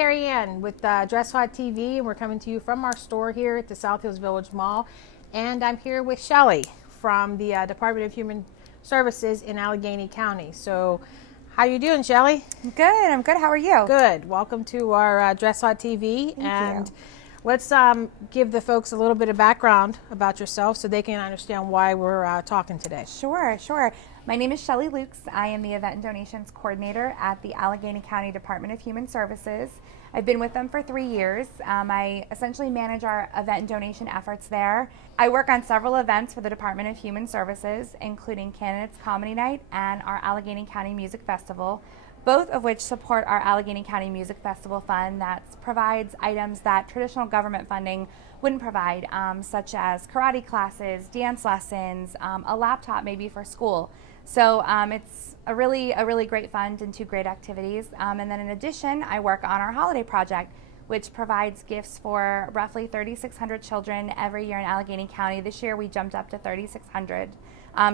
Carrie Ann with Dress Hot TV, and we're coming to you from our store here at the South Hills Village Mall. And I'm here with Shelly from the Department of Human Services in Allegheny County. So, how you doing, Shelly? Good. I'm good. How are you? Good. Welcome to our Dress Hot TV. Thank you. Let's give the folks a little bit of background about yourself so they can understand why we're talking today. Sure. My name is Shelly Lukes. I am the Event and Donations Coordinator at the Allegheny County Department of Human Services. I've been with them for 3 years. I essentially manage our event and donation efforts there. I work on several events for the Department of Human Services, including Candidates Comedy Night and our Allegheny County Music Festival, both of which support our Allegheny County Music Festival Fund that provides items that traditional government funding wouldn't provide, such as karate classes, dance lessons, a laptop maybe for school. So it's a really great fund and 2 great activities. And then in addition, I work on our holiday project, which provides gifts for roughly 3,600 children every year in Allegheny County. This year we jumped up to 3,600.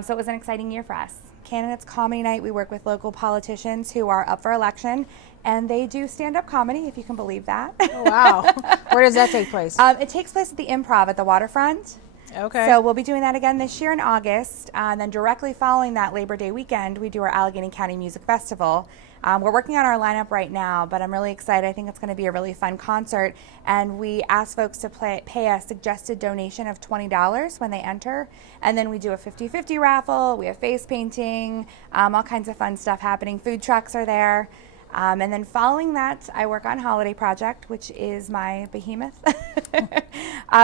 So it was an exciting year for us. Candidates Comedy Night, we work with local politicians who are up for election, and they do stand-up comedy, if you can believe that. Oh, wow. Where does that take place? It takes place at the Improv at the waterfront. Okay. So we'll be doing that again this year in August, and then directly following that Labor Day weekend, we do our Allegheny County Music Festival. We're working on our lineup right now, but I'm really excited. I think it's going to be a really fun concert, and we ask folks to pay a suggested donation of $20 when they enter, and then we do a 50-50 raffle. We have face painting, all kinds of fun stuff happening. Food trucks are there. And then following that, I work on Holiday Project, which is my behemoth.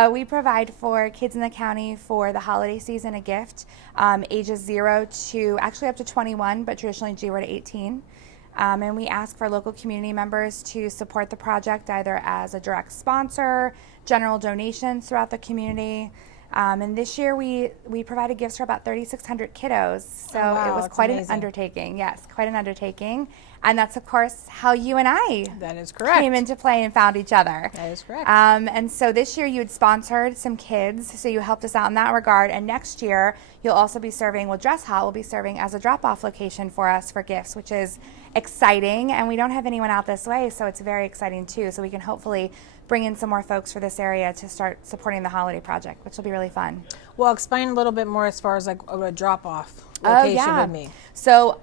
We provide for kids in the county for the holiday season a gift, ages 0 to actually up to 21, but traditionally 0 to 18. And we ask for local community members to support the project either as a direct sponsor, general donations throughout the community. And this year we provided gifts for about 3,600 kiddos. So Oh, wow, it was that's quite amazing. an undertaking. Yes, quite an undertaking. And that's, of course, how you and I That is correct. came into play and found each other. That is correct. And so this year you had sponsored some kids, so you helped us out in that regard. And next year you'll also be serving, well, Dress Hot will be serving as a drop-off location for us for gifts, which is exciting. And we don't have anyone out this way, so it's very exciting too. So we can hopefully bring in some more folks for this area to start supporting the holiday project, which will be really fun. Well, explain a little bit more as far as like a drop-off location with me. So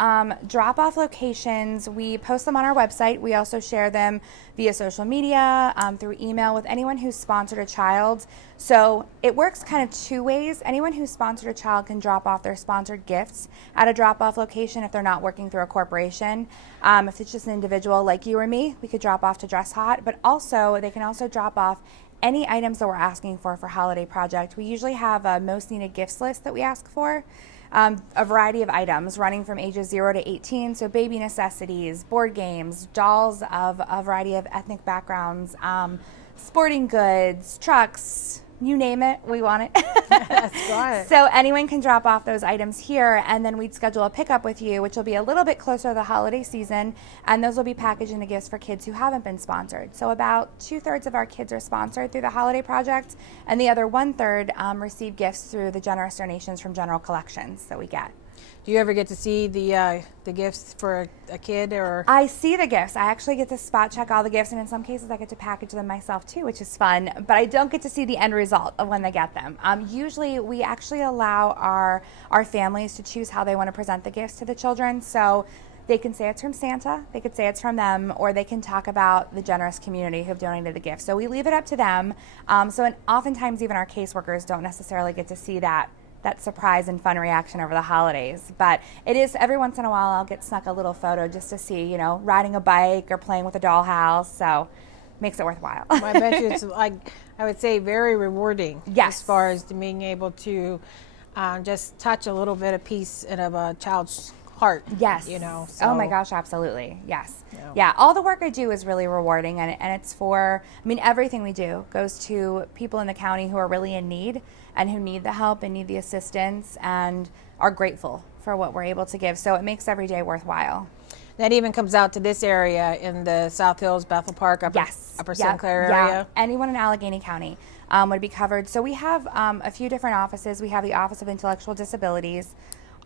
drop-off locations, we post them on our website. We also share them via social media, through email with anyone who's sponsored a child. So it works kind of 2 ways. Anyone who's sponsored a child can drop off their sponsored gifts at a drop-off location if they're not working through a corporation. If it's just an individual like you or me, we could drop off to Dress Hot, but also they can also drop off any items that we're asking for Holiday Project. We usually have a most needed gifts list that we ask for. A variety of items running from ages 0 to 18, so baby necessities, board games, dolls of a variety of ethnic backgrounds, sporting goods, trucks, you name it, we want it. That's right. So anyone can drop off those items here, and then we'd schedule a pickup with you, which will be a little bit closer to the holiday season, and those will be packaged into gifts for kids who haven't been sponsored. So about 2/3 of our kids are sponsored through the Holiday Project, and the other 1/3 receive gifts through the generous donations from general collections that we get. Do you ever get to see the gifts for a kid or? I see the gifts. I actually get to spot check all the gifts, and in some cases I get to package them myself too, which is fun, but I don't get to see the end result of when they get them. Usually we actually allow our families to choose how they want to present the gifts to the children. So they can say it's from Santa, they could say it's from them, or they can talk about the generous community who've donated the gift. So we leave it up to them. Oftentimes even our caseworkers don't necessarily get to see that surprise and fun reaction over the holidays. But it is, every once in a while I'll get snuck a little photo just to see, riding a bike or playing with a dollhouse. So makes it worthwhile. Well, I bet you it's, like, I would say, very rewarding. Yes. As far as being able to just touch a little bit of piece of a child's heart. Yes. So. Oh my gosh, absolutely. Yes. Yeah. Yeah. All the work I do is really rewarding, and it's for, everything we do goes to people in the county who are really in need and who need the help and need the assistance and are grateful for what we're able to give. So it makes every day worthwhile. That even comes out to this area in the South Hills, Bethel Park, Upper Yep. Sinclair Yeah. area. Anyone in Allegheny County would be covered. So we have a few different offices. We have the Office of Intellectual Disabilities,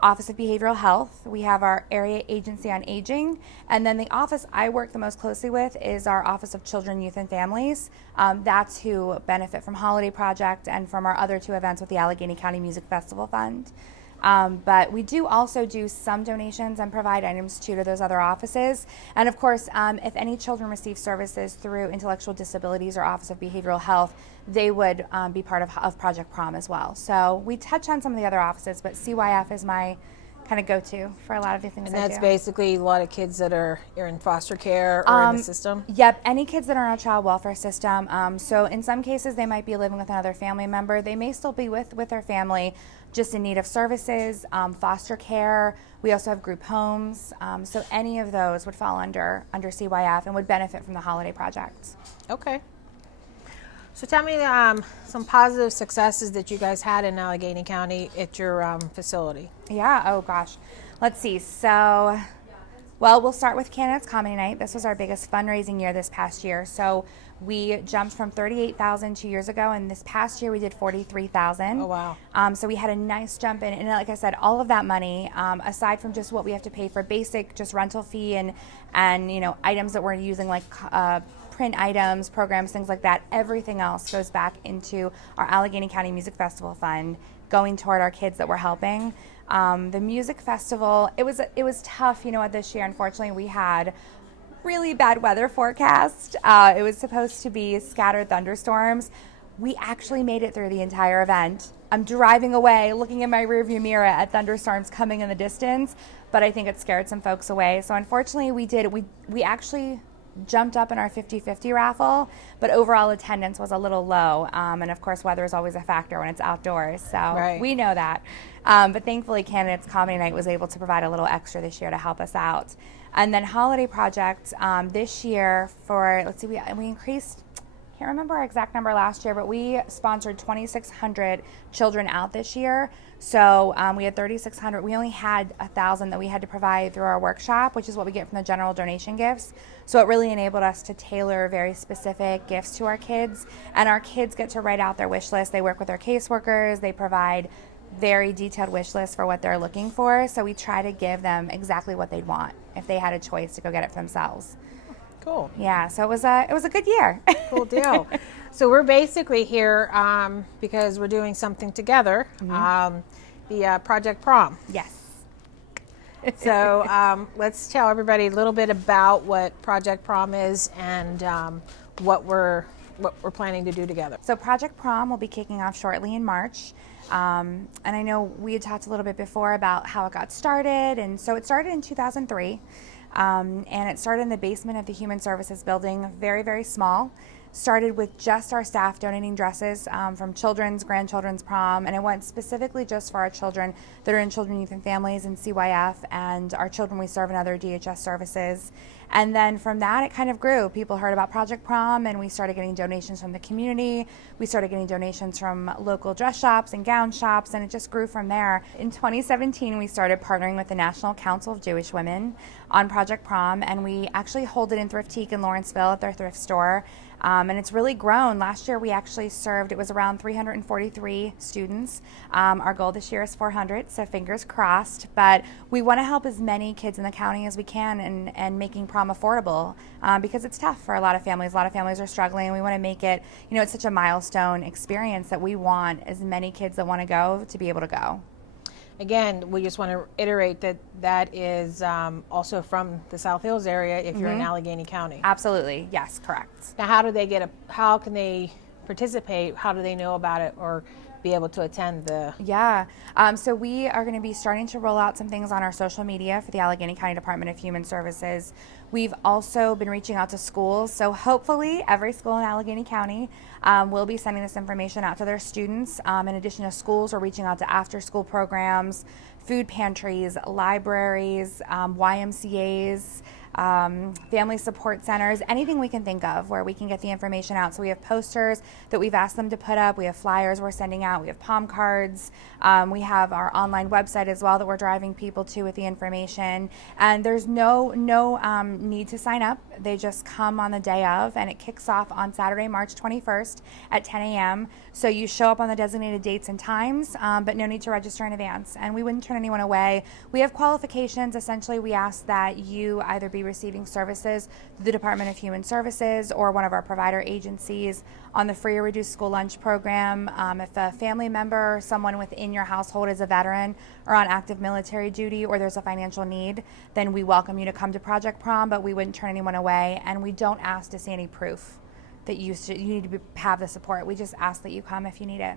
Office of Behavioral Health. We have our Area Agency on Aging. And then the office I work the most closely with is our Office of Children, Youth, and Families. That's who benefit from Holiday Project and from our other 2 events with the Allegheny County Music Festival Fund. But we do also do some donations and provide items to those other offices. And of course, if any children receive services through Intellectual Disabilities or Office of Behavioral Health, they would be part of Project Prom as well. So we touch on some of the other offices, but CYF is my kind of go-to for a lot of the things And I do. that's basically a lot of kids that are in foster care or in the system? Yep, any kids that are in our child welfare system. So in some cases, they might be living with another family member. They may still be with their family, just in need of services, foster care. We also have group homes. So any of those would fall under CYF and would benefit from the Holiday Project. Okay. So tell me some positive successes that you guys had in Allegheny County at your facility. Yeah, oh gosh. Let's see. So, well, we'll start with Candidates Comedy Night. This was our biggest fundraising year this past year. So we jumped from 38,000 2 years ago, and this past year we did 43,000. Oh, wow. So we had a nice jump in, and like I said, all of that money, aside from just what we have to pay for basic, just rental fee and you know, items that we're using like print items, programs, things like that, everything else goes back into our Allegheny County Music Festival Fund, going toward our kids that we're helping. The music festival, it was tough, you know what, this year, unfortunately, we had really bad weather forecast. It was supposed to be scattered thunderstorms. We actually made it through the entire event. I'm driving away, looking in my rearview mirror at thunderstorms coming in the distance, but I think it scared some folks away. So unfortunately, we actually jumped up in our 50-50 raffle, but overall attendance was a little low. And of course, weather is always a factor when it's outdoors, so Right. we know that. But thankfully, Candidates Comedy Night was able to provide a little extra this year to help us out. And then Holiday Project this year for, let's see, we increased, can't remember our exact number last year, but we sponsored 2,600 children out this year. So we had 3,600. We only had 1,000 that we had to provide through our workshop, which is what we get from the general donation gifts. So it really enabled us to tailor very specific gifts to our kids. And our kids get to write out their wish list. They work with their caseworkers. They provide very detailed wish lists for what they're looking for. So we try to give them exactly what they'd want if they had a choice to go get it for themselves. Cool. Yeah, so it was a good year. Cool deal. So we're basically here because we're doing something together, the Project Prom. Yes. So let's tell everybody a little bit about what Project Prom is and what we're planning to do together. So Project Prom will be kicking off shortly in March. And I know we had talked a little bit before about how it got started. And so it started in 2003. And it started in the basement of the Human Services building, very, very small. Started with just our staff donating dresses from children's, grandchildren's prom, and it went specifically just for our children that are in Children, Youth, and Families in CYF and our children we serve in other DHS services. And then from that, it kind of grew. People heard about Project Prom, and we started getting donations from the community. We started getting donations from local dress shops and gown shops, and it just grew from there. In 2017, we started partnering with the National Council of Jewish Women on Project Prom, and we actually hold it in Thriftique in Lawrenceville at their thrift store. And it's really grown. Last year we actually served, it was around 343 students. Our goal this year is 400, so fingers crossed. But we want to help as many kids in the county as we can and making prom affordable because it's tough for a lot of families. A lot of families are struggling. We want to make it, you know, it's such a milestone experience that we want as many kids that want to go to be able to go. Again, we just want to iterate that is also from the South Hills area if you're in Allegheny County. Absolutely, yes, correct. Now, how can they participate? How do they know about it or be able to attend the? Yeah, so we are going to be starting to roll out some things on our social media for the Allegheny County Department of Human Services. We've also been reaching out to schools, so hopefully every school in Allegheny County will be sending this information out to their students. In addition to schools, we're reaching out to after-school programs, food pantries, libraries, YMCAs, family support centers, anything we can think of where we can get the information out. So we have posters that we've asked them to put up. We have flyers we're sending out. We have palm cards. We have our online website as well that we're driving people to with the information. And there's no need to sign up. They just come on the day of, and it kicks off on Saturday, March 21st at 10 a.m. So you show up on the designated dates and times, but no need to register in advance. And we wouldn't turn anyone away. We have qualifications. Essentially, we ask that you either be receiving services through the Department of Human Services or one of our provider agencies on the free or reduced school lunch program. If a family member or someone within your household is a veteran or on active military duty, or there's a financial need, then we welcome you to come to Project Prom, but we wouldn't turn anyone away. And we don't ask to see any proof that you need to have the support. We just ask that you come if you need it.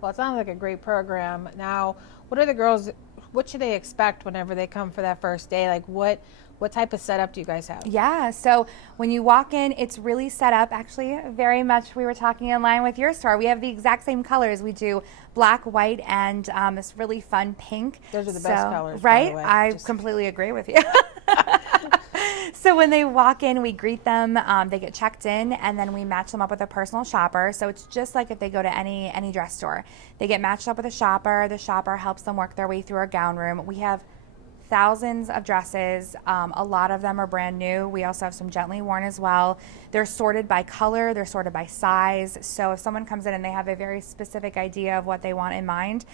Well, it sounds like a great program. Now, what should they expect whenever they come for that first day? Like what type of setup do you guys have? Yeah, so when you walk in, it's really set up actually very much. We were talking in line with your store. We have the exact same colors. We do black, white, and this really fun pink. Those are the best colors, right? by the way. I completely agree with you. So when they walk in, we greet them, they get checked in, and then we match them up with a personal shopper. So it's just like if they go to any dress store. They get matched up with a shopper. The shopper helps them work their way through our gown room. We have thousands of dresses. A lot of them are brand new. We also have some gently worn as well. They're sorted by color, they're sorted by size. So if someone comes in and they have a very specific idea of what they want in mind,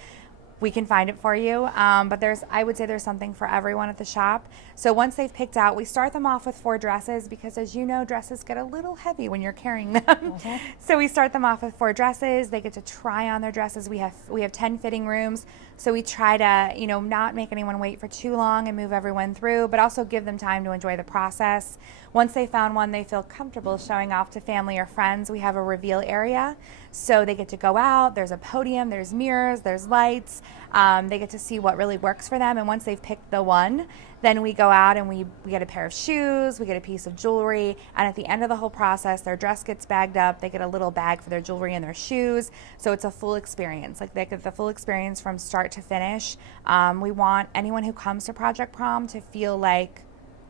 we can find it for you. But I would say there's something for everyone at the shop. So once they've picked out, we start them off with 4 dresses because, as you know, dresses get a little heavy when you're carrying them. Mm-hmm. So we start them off with 4 dresses. They get to try on their dresses. We have 10 fitting rooms. So we try to, not make anyone wait for too long and move everyone through, but also give them time to enjoy the process. Once they found one they feel comfortable showing off to family or friends, we have a reveal area. So they get to go out, there's a podium, there's mirrors, there's lights. They get to see what really works for them. And once they've picked the one, then we go out and we get a pair of shoes, we get a piece of jewelry, and at the end of the whole process, their dress gets bagged up, they get a little bag for their jewelry and their shoes. So it's a full experience. Like, they get the full experience from start to finish. We want anyone who comes to Project Prom to feel like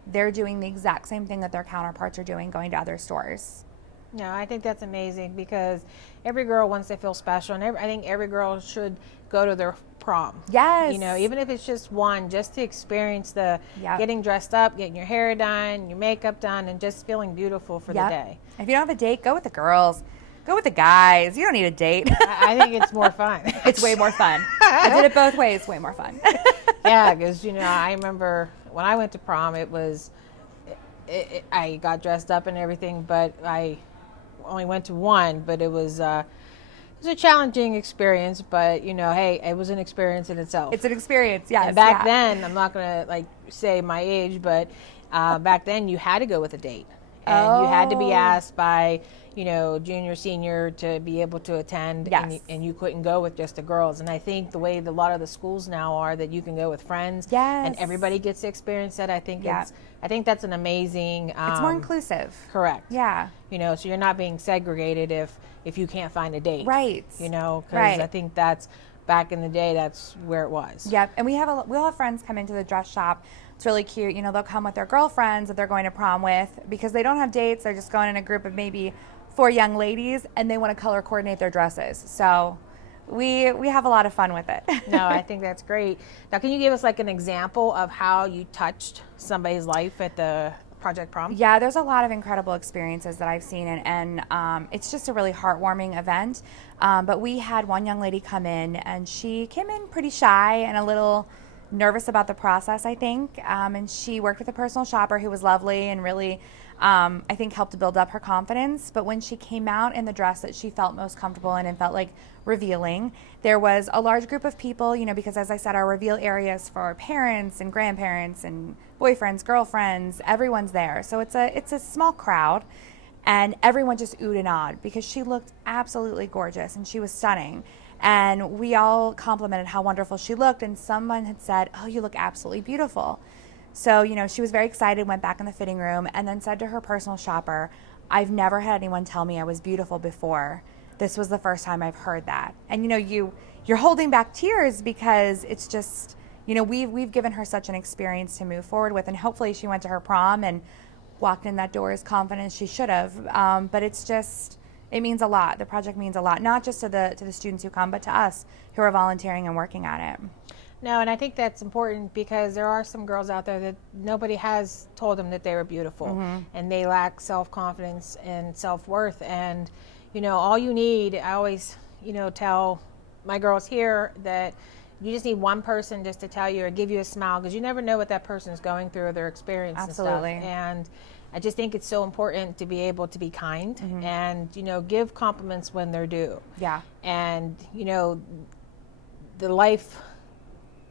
they're doing the exact same thing that their counterparts are doing going to other stores. No, I think that's amazing because every girl wants to feel special, and I think every girl should go to their prom. Yes. Even if it's just one, just to experience the Yep. getting dressed up, getting your hair done, your makeup done, and just feeling beautiful for Yep. the day. If you don't have a date, go with the girls. Go with the guys. You don't need a date. I think it's more fun. It's way more fun. I did it both ways. Way more fun. Yeah, because I remember when I went to prom, I got dressed up and everything, but I only went to one. But it was a challenging experience. But hey, it was an experience in itself. It's an experience. Yes. And back then, I'm not gonna say my age, but back then you had to go with a date, and you had to be asked by junior, senior to be able to attend. Yes. And you couldn't go with just the girls. And I think the way a lot of the schools now are, that you can go with friends. Yes. And everybody gets to experience that. I think Yeah. I think that's an amazing. It's more inclusive. Correct. Yeah. So you're not being segregated if you can't find a date. Right. Because Right. I think that's back in the day. That's where it was. Yep. And we'll have friends come into the dress shop. It's really cute. They'll come with their girlfriends that they're going to prom with because they don't have dates. They're just going in a group of maybe 4 young ladies, and they want to color coordinate their dresses. So we have a lot of fun with it. No, I think that's great. Now, can you give us like an example of how you touched somebody's life at the Project Prom? Yeah, there's a lot of incredible experiences that I've seen, and it's just a really heartwarming event. But we had one young lady come in, and she came in pretty shy and a little nervous about the process, I think. And she worked with a personal shopper who was lovely and really, I think, helped to build up her confidence. But when she came out in the dress that she felt most comfortable in and felt like revealing, there was a large group of people, because as I said, our reveal areas for our parents and grandparents and boyfriends, girlfriends, everyone's there. So it's a small crowd, and everyone just oohed and awed because she looked absolutely gorgeous and she was stunning. And we all complimented how wonderful she looked, and someone had said, "Oh, you look absolutely beautiful." So, she was very excited, went back in the fitting room, and then said to her personal shopper, "I've never had anyone tell me I was beautiful before. This was the first time I've heard that." And you're holding back tears because it's just, we've given her such an experience to move forward with, and hopefully she went to her prom and walked in that door as confident as she should have. But it means a lot. The project means a lot, not just to the students who come, but to us who are volunteering and working on it. No, and I think that's important because there are some girls out there that nobody has told them that they were beautiful, and they lack self-confidence and self-worth. And, all you need, I always, tell my girls here that you just need one person just to tell you or give you a smile, because you never know what that person is going through or their experience Absolutely. and stuff. And I just think it's so important to be able to be kind and, give compliments when they're due. Yeah. And, the life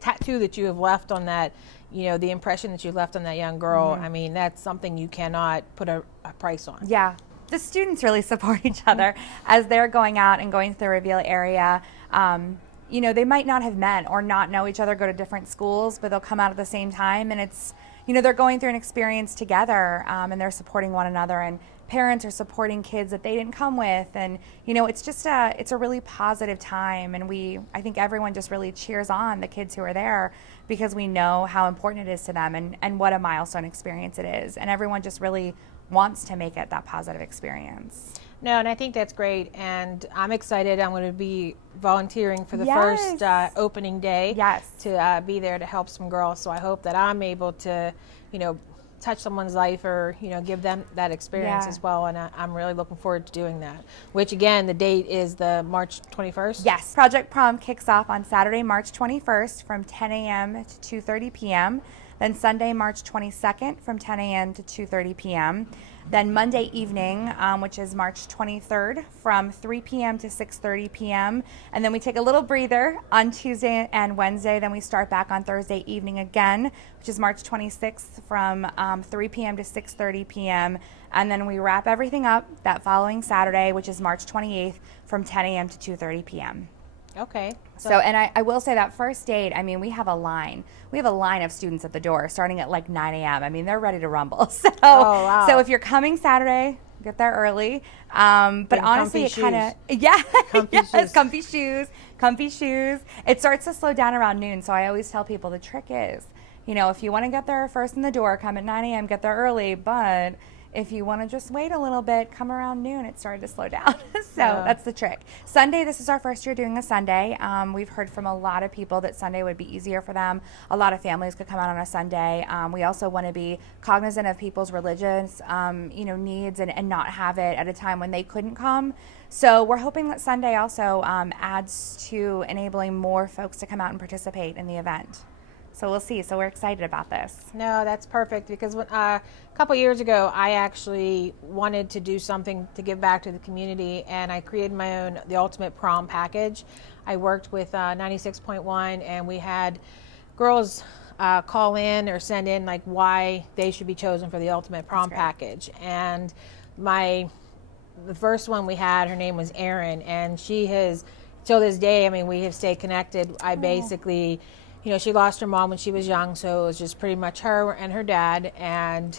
tattoo that you have left on that, the impression that you left on that young girl, I mean, that's something you cannot put a price on. Yeah. The students really support each other as they're going out and going to the reveal area. They might not have met or not know each other, go to different schools, but they'll come out at the same time, and it's, they're going through an experience together, and they're supporting one another, and parents are supporting kids that they didn't come with, and it's just it's a really positive time, and I think everyone just really cheers on the kids who are there because we know how important it is to them and what a milestone experience it is, and everyone just really wants to make it that positive experience. No, and I think that's great, and I'm excited. I'm going to be volunteering for the first opening day to be there to help some girls, so I hope that I'm able to, touch someone's life or, give them that experience as well, and I'm really looking forward to doing that, which again, the date is the March 21st? Yes. Project Prom kicks off on Saturday, March 21st from 10 a.m. to 2:30 p.m., then Sunday, March 22nd from 10 a.m. to 2:30 p.m., then Monday evening, which is March 23rd, from 3 p.m. to 6:30 p.m. And then we take a little breather on Tuesday and Wednesday. Then we start back on Thursday evening again, which is March 26th, from 3 p.m. to 6:30 p.m. And then we wrap everything up that following Saturday, which is March 28th, from 10 a.m. to 2:30 p.m. Okay. So, and I will say that first date, I mean, we have a line. We have a line of students at the door starting at like 9 a.m. I mean, they're ready to rumble. So, wow. So if you're coming Saturday, get there early. But honestly, it kind of, comfy shoes. It starts to slow down around noon. So I always tell people the trick is, if you want to get there first in the door, come at 9 a.m., get there early. But if you want to just wait a little bit, come around noon, it started to slow down. So that's the trick. Sunday, this is our first year doing a Sunday. We've heard from a lot of people that Sunday would be easier for them. A lot of families could come out on a Sunday. We also want to be cognizant of people's religious, needs and not have it at a time when they couldn't come. So we're hoping that Sunday also adds to enabling more folks to come out and participate in the event. So we'll see. So we're excited about this. No, that's perfect because a couple years ago, I actually wanted to do something to give back to the community, and I created my own, the Ultimate Prom package. I worked with 96.1, and we had girls call in or send in like why they should be chosen for the Ultimate Prom package. And the first one we had, her name was Erin, and she has, till this day, I mean, we have stayed connected. I basically... she lost her mom when she was young, so it was just pretty much her and her dad. And,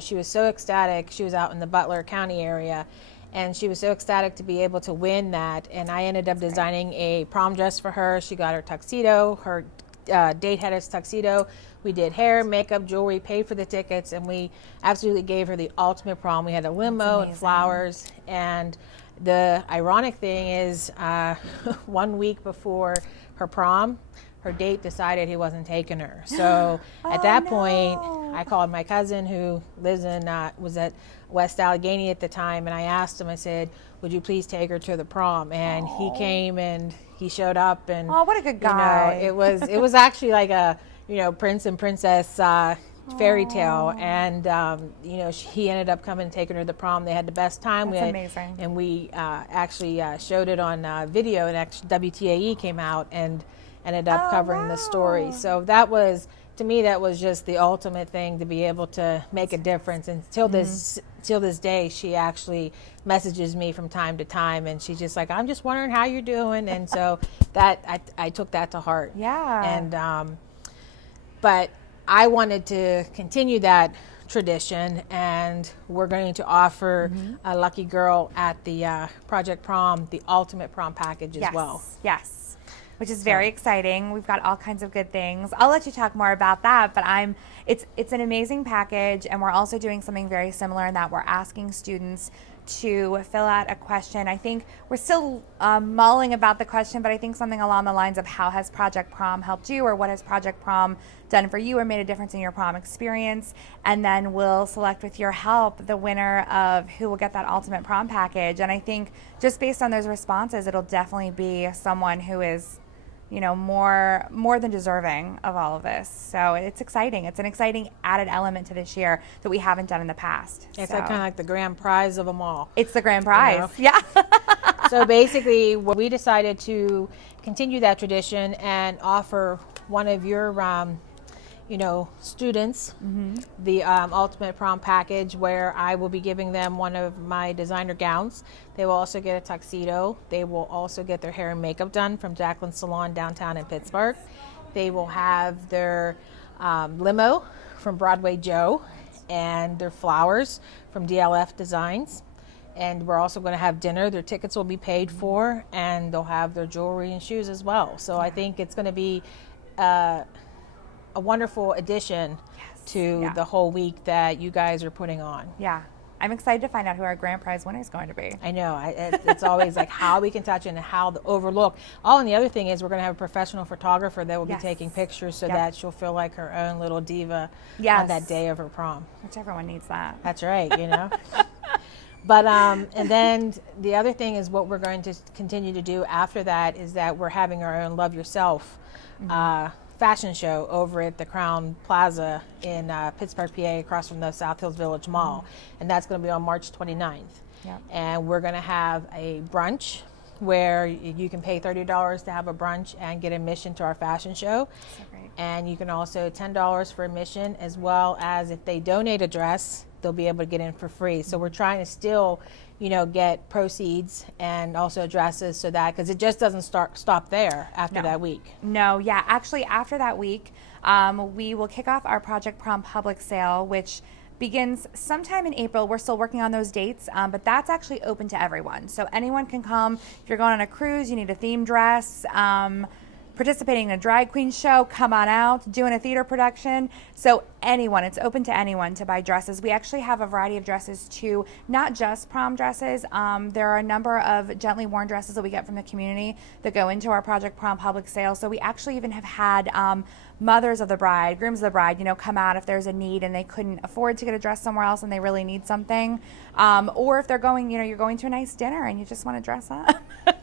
she was so ecstatic. She was out in the Butler County area, and she was so ecstatic to be able to win that. And I ended up designing a prom dress for her. She got her tuxedo, her date had his tuxedo. We did hair, makeup, jewelry, paid for the tickets, and we absolutely gave her the ultimate prom. We had a limo and flowers. And the ironic thing is 1 week before her prom, her date decided he wasn't taking her. So at that point, I called my cousin who lives was at West Allegheny at the time, and I asked him, I said, would you please take her to the prom? And he came and he showed up, and what a good guy. it was actually like a prince and princess fairy tale, and he ended up coming and taking her to the prom. They had the best time. That's amazing. And we actually showed it on video, and actually WTAE came out and ended up covering the story. So that was, to me, that was just the ultimate thing, to be able to make a difference. And till this day, she actually messages me from time to time, and she's just like, I'm just wondering how you're doing. And so that I took that to heart. Yeah. And but I wanted to continue that tradition, and we're going to offer a lucky girl at the Project Prom the ultimate prom package as well. Yes. Which is very exciting. We've got all kinds of good things. I'll let you talk more about that, but it's an amazing package, and we're also doing something very similar in that we're asking students to fill out a question. I think we're still mulling about the question, but I think something along the lines of how has Project Prom helped you, or what has Project Prom done for you or made a difference in your prom experience. And then we'll select, with your help, the winner of who will get that ultimate prom package. And I think just based on those responses, it'll definitely be someone who is, you know, more than deserving of all of this. So it's exciting. It's an exciting added element to this year that we haven't done in the past. It's So kind of like the grand prize of them all. it's the grand prize. You know? Yeah. So basically, we decided to continue that tradition and offer one of your, students the ultimate prom package, where I will be giving them one of my designer gowns. They will also get a tuxedo. They will also get their hair and makeup done from Jacqueline's Salon downtown in Pittsburgh. They will have their limo from Broadway Joe and their flowers from DLF Designs. And we're also going to have dinner. Their tickets will be paid for, and they'll have their jewelry and shoes as well. So I think it's going to be a wonderful addition to the whole week that you guys are putting on. Yeah. I'm excited to find out who our grand prize winner is going to be. I know. It's always like how we can touch and how the overlook. Oh, and the other thing is we're going to have a professional photographer that will be taking pictures so that she'll feel like her own little diva on that day of her prom. Which everyone needs that. That's right, But and then the other thing is what we're going to continue to do after that is that we're having our own Love Yourself fashion show over at the Crown Plaza in Pittsburgh, PA, across from the South Hills Village Mall. And that's going to be on March 29th. Yep. And we're going to have a brunch where you can pay $30 to have a brunch and get admission to our fashion show. So great. And you can also $10 for admission, as well as if they donate a dress, they'll be able to get in for free. So we're trying to still, get proceeds and also dresses, so that, because it just doesn't stop there after that week. No, yeah. Actually, after that week, we will kick off our Project Prom public sale, which begins sometime in April. We're still working on those dates, but that's actually open to everyone. So anyone can come. If you're going on a cruise, you need a theme dress, participating in a drag queen show, come on out, doing a theater production. So anyone, it's open to anyone to buy dresses. We actually have a variety of dresses too, not just prom dresses. There are a number of gently worn dresses that we get from the community that go into our Project Prom public sale. So we actually even have had mothers of the bride, grooms of the bride, come out if there's a need and they couldn't afford to get a dress somewhere else and they really need something. Or if they're going, you're going to a nice dinner and you just want to dress up.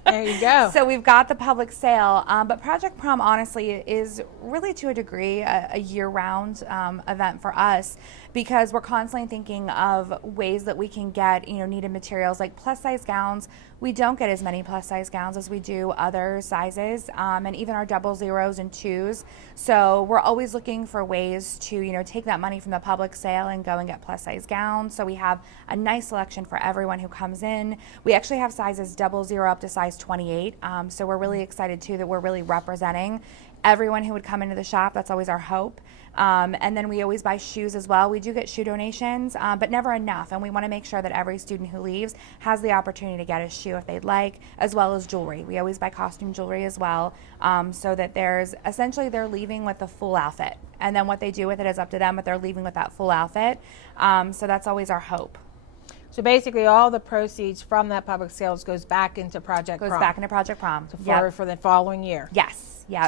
There you go. So we've got the public sale, but Project Prom honestly is really, to a degree, a year-round event for us, because we're constantly thinking of ways that we can get needed materials like plus-size gowns. We don't get as many plus-size gowns as we do other sizes, and even our 00s and 2s. So we're always looking for ways to take that money from the public sale and go and get plus-size gowns. So we have a nice selection for everyone who comes in. We actually have sizes 00 up to size 28. So we're really excited too that we're really representing everyone who would come into the shop. That's always our hope. And then we always buy shoes as well. We do get shoe donations, but never enough. And we want to make sure that every student who leaves has the opportunity to get a shoe if they'd like, as well as jewelry. We always buy costume jewelry as well, so that they're leaving with the full outfit. And then what they do with it is up to them, but they're leaving with that full outfit. So that's always our hope. So basically, all the proceeds from that public sales goes back into Project Prom. Goes back into Project Prom. For the following year. Yes. Yeah.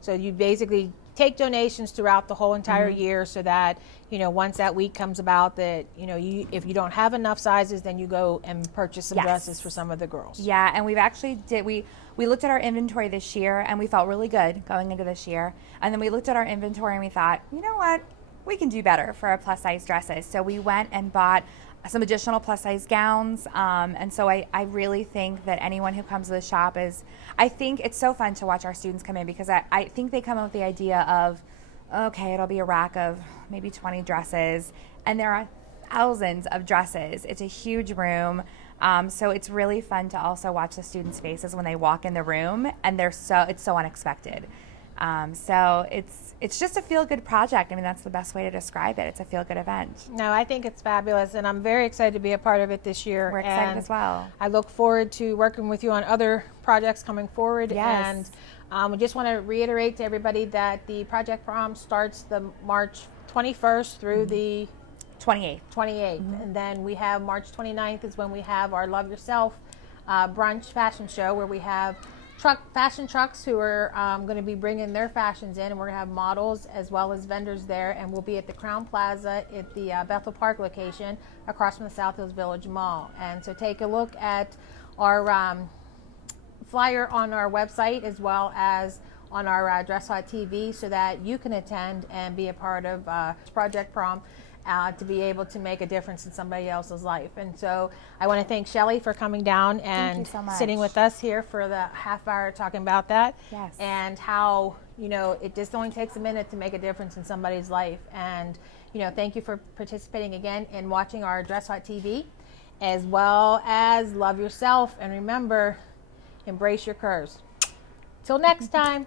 So you basically take donations throughout the whole entire year, so that once that week comes about, that if you don't have enough sizes, then you go and purchase some dresses for some of the girls. Yeah, and we've actually we looked at our inventory this year and we felt really good going into this year. And then we looked at our inventory and we thought, you know what, we can do better for our plus size dresses. So we went and bought some additional plus size gowns, and so I really think that anyone who comes to the shop I think it's so fun to watch our students come in, because I think they come in with the idea of, okay, it'll be a rack of maybe 20 dresses, and there are thousands of dresses. It's a huge room, so it's really fun to also watch the students' faces when they walk in the room, and it's so unexpected. So it's just a feel-good project. I mean, that's the best way to describe it. It's a feel-good event. No, I think it's fabulous, and I'm very excited to be a part of it this year. We're excited as well. I look forward to working with you on other projects coming forward. Yes. And we just want to reiterate to everybody that the Project Prom starts the March 21st through the 28th. 28th. And then we have March 29th is when we have our Love Yourself brunch fashion show, where we have fashion trucks who are going to be bringing their fashions in, and we're going to have models as well as vendors there, and we'll be at the Crown Plaza at the Bethel Park location across from the South Hills Village Mall. And so take a look at our flyer on our website as well as on our Dress Hot TV, so that you can attend and be a part of Project Prom, to be able to make a difference in somebody else's life. And so I want to thank Shelly for coming down and so much. sitting with us here for the half hour talking about that. Yes. And how, it just only takes a minute to make a difference in somebody's life. And, thank you for participating again and watching our Dress Hot TV, as well as love yourself. And remember, embrace your curves. Till next time.